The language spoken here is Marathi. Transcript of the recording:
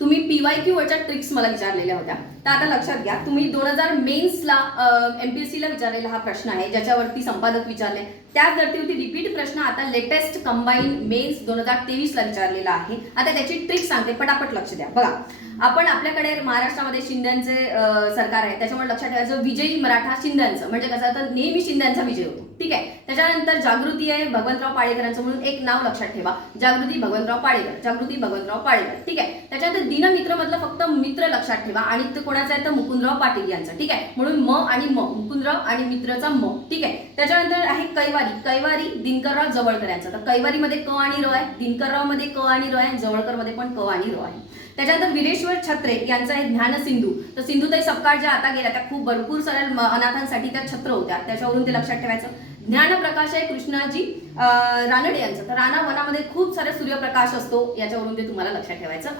तुम्ही PYQ वरच्या ट्रिक्स मला विचारलेल्या होत्या, तर आता लक्षात घ्या. तुम्ही 2000 मेन्सला MPSCला विचारलेला हा प्रश्न आहे, ज्याच्यावरती संपादक विचारले. त्याच धर्तीवरती रिपीट प्रश्न आता लेटेस्ट कंबाईन मेन्स 2023 ला विचारलेला आहे. आता त्याची ट्रिक सांगते, पटापट लक्ष द्या. बघा, आपण आपल्याकडे महाराष्ट्रामध्ये शिंद्यांचे सरकार आहे, त्याच्यामुळे लक्षात ठेवायचं विजयी मराठा शिंद्यांचं, म्हणजे कसं तर नेहमी शिंद्यांचा विजय होतो. ठीक आहे. त्याच्यानंतर जागृती आहे भगवंतराव पाडेकरांचं, म्हणून एक नाव लक्षात ठेवा, जागृती भगवंतराव पाडेकर, जागृती भगवंतराव पाडेकर. ठीक आहे. त्याच्यानंतर दिनमित्र मधलं फक्त मित्र लक्षात ठेवा, आणि ते कोणाचं आहे तर मुकुंदराव पाटील यांचं. ठीक आहे. म्हणून म आणि म, मुकुंदराव आणि मित्रचा म. ठीक आहे. त्याच्यानंतर आहे कैवारी, कैवारी दिनकरराव जवळकर यांचं. तर कैवारीमध्ये क आणि र आहे, दिनकरराव मध्ये क आणि र आहे, जवळकर मध्ये पण क आणि र आहे. त्याच्यानंतर वीरेश्वर छत्रे यांचं आहे ज्ञानसिंधू. तर सिंधुताई सपकाळ ज्या आता गेल्या, त्या खूप भरपूर साऱ्या अनाथांसाठी त्या छत्र होत्या, त्याच्यावरून ते लक्षात ठेवायचं. ज्ञानप्रकाश आहे कृष्णाजी रानडे यांचं. तर राणा वनामध्ये खूप सारे सूर्यप्रकाश असतो, याच्यावरून ते तुम्हाला लक्षात ठेवायचं आहे.